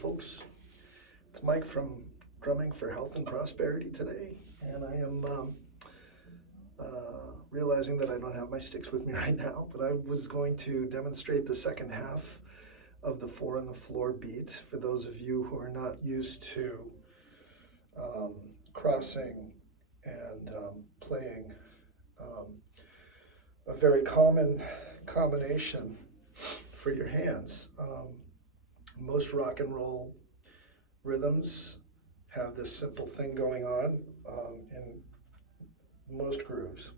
folks. It's Mike from Drumming for Health and Prosperity today, and I am realizing that I don't have my sticks with me right now, but I was going to demonstrate the second half of the 4 on the floor beat for those of you who are not used to crossing and playing a very common combination for your hands. Most rock and roll rhythms have this simple thing going on in most grooves.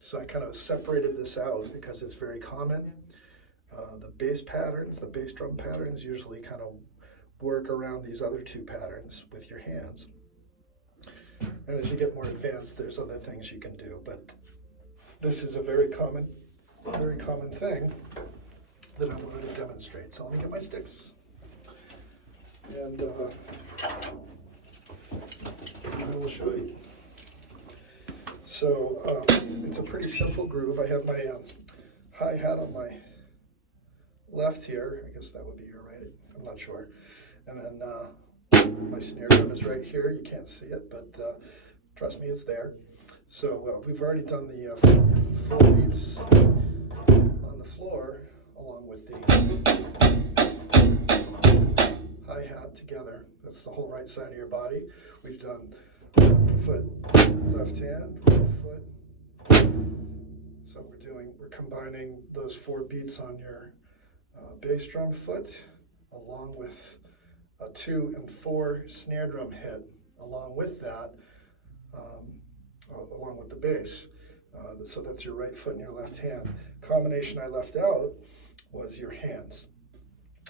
So I kind of separated this out because it's very common. The bass patterns, the bass drum patterns usually kind of work around these other two patterns with your hands. And as you get more advanced, there's other things you can do, but this is a very common thing that I wanted to demonstrate. So let me get my sticks, and I will show you. So it's a pretty simple groove. I have my hi-hat on my left here. I guess that would be your right. I'm not sure. And then my snare drum is right here. You can't see it, but trust me, it's there. So we've already done the 4 beats on the floor along with the hi-hat together. That's the whole right side of your body. We've done foot, left hand, foot. So we're combining those 4 beats on your bass drum foot along with a 2 and 4 snare drum hit along with that, along with the bass. So that's your right foot and your left hand. Combination I left out was your hands.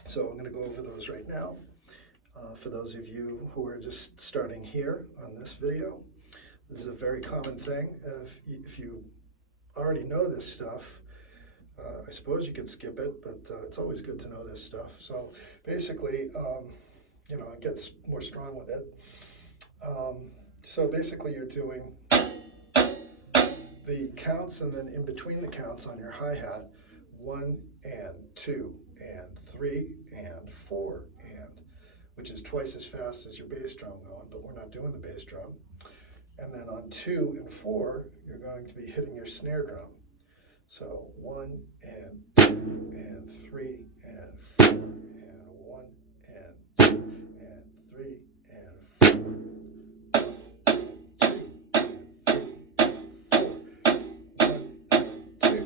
So I'm going to go over those right now. For those of you who are just starting here on this video, this is a very common thing. If you already know this stuff, I suppose you could skip it, but it's always good to know this stuff. So basically, it gets more strong with it. So basically you're doing the counts, and then in between the counts on your hi-hat, 1 and 2 and 3 and 4 and, which is twice as fast as your bass drum going, but we're not doing the bass drum. And then on 2 and 4, you're going to be hitting your snare drum. So 1 and 2 and 3 and 4 and 1 and 2 and 3 and 4. 1, 2, and 3,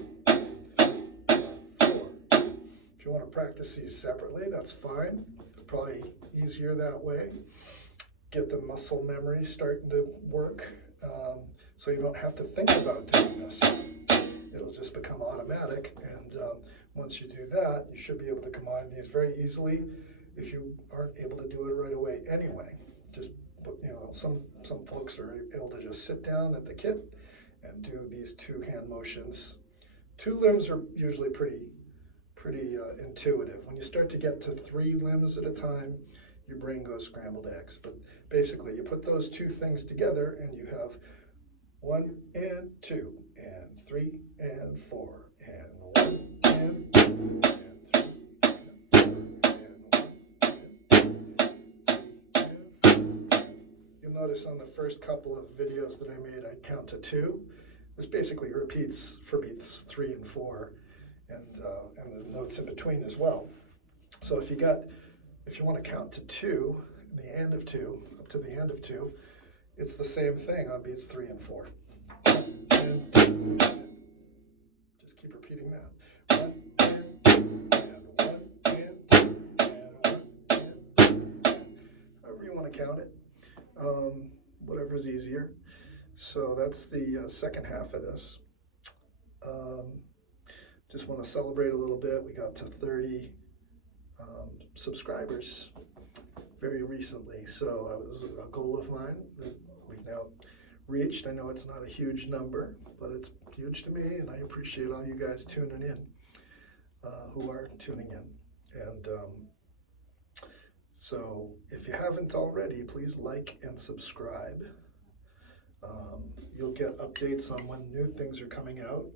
and 4. If you want to practice these separately, that's fine. It's probably easier that way. Get the muscle memory starting to work, so you don't have to think about doing this. It'll just become automatic, and once you do that, you should be able to combine these very easily if you aren't able to do it right away anyway. Just, some folks are able to just sit down at the kit and do these 2 hand motions. 2 limbs are usually pretty intuitive. When you start to get to 3 limbs at a time, your brain goes scrambled eggs. But basically, you put those 2 things together and you have 1 and 2 and 3 and 4 and 1 and 2 and 3 and 4 and 1 and 2 and 4. You'll notice on the first couple of videos that I made, I count to 2. This basically repeats for beats 3 and 4 and the notes in between as well. So if you want to count to 2, in the end of 2, up to the end of 2, it's the same thing on beats 3 and 4. 1 and 2 and. Just keep repeating that. 1 and 2 and 1 and 2 and 1 and 2 and. However you want to count it, whatever's easier. So that's the second half of this. Just want to celebrate a little bit. We got to 30 subscribers very recently, so that was a goal of mine that we've now reached. I know it's not a huge number, but it's huge to me, and I appreciate all you guys tuning in, who are tuning in. And so if you haven't already, please like and subscribe. You'll get updates on when new things are coming out.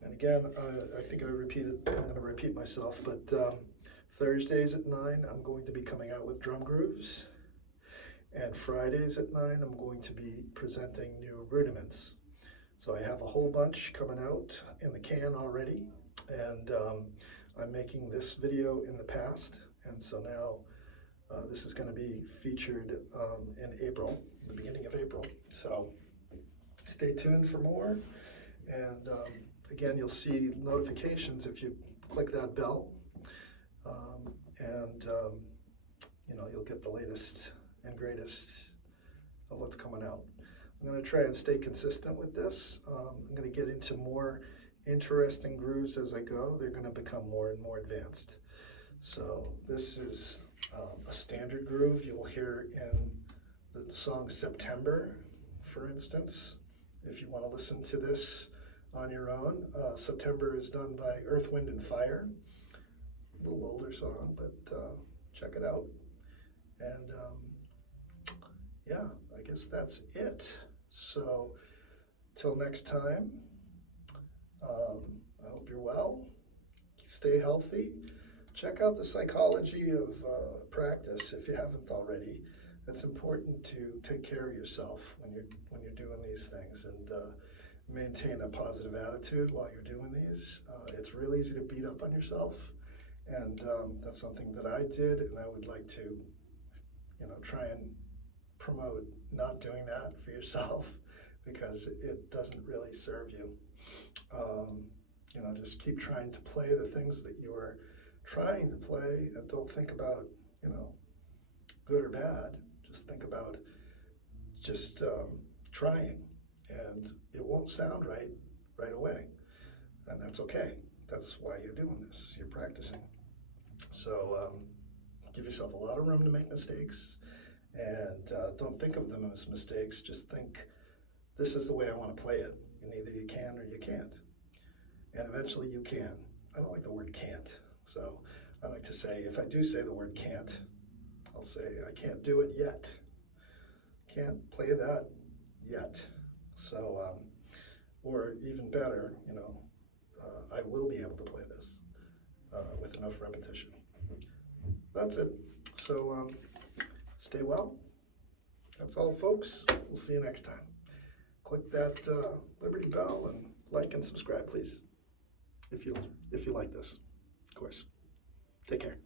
And again, I think I'm going to repeat myself, but Thursdays at 9, I'm going to be coming out with drum grooves. And Fridays at 9, I'm going to be presenting new rudiments. So I have a whole bunch coming out in the can already. And I'm making this video in the past. And so now this is going to be featured in April, the beginning of April. So stay tuned for more. And again, you'll see notifications if you click that bell. You know, you'll get the latest and greatest of what's coming out. I'm going to try and stay consistent with this. I'm going to get into more interesting grooves as I go. They're going to become more and more advanced. So this is a standard groove you'll hear in the song September, for instance. If you want to listen to this on your own, September is done by Earth, Wind, and Fire. A little older song, but check it out. And yeah, I guess that's it. So till next time, I hope you're well. Stay healthy. Check out the psychology of practice if you haven't already. It's important to take care of yourself when you're doing these things, and maintain a positive attitude while you're doing these. It's really easy to beat up on yourself, and that's something that I did, and I would like to, you know, try and promote not doing that for yourself, because it doesn't really serve you. You know, just keep trying to play the things that you are trying to play, and don't think about, you know, good or bad. Just think about just trying, and it won't sound right away, and that's okay. That's why you're doing this. You're practicing. So give yourself a lot of room to make mistakes, and don't think of them as mistakes. Just think, this is the way I want to play it, and either you can or you can't. And eventually you can. I don't like the word can't, so I like to say, if I do say the word can't, I'll say, I can't do it yet. Can't play that yet. So, or even better, you know, I will be able to play this with enough repetition. That's it. So stay well. That's all, folks. We'll see you next time. Click that Liberty Bell and like and subscribe, please, if you like this, of course. Take care.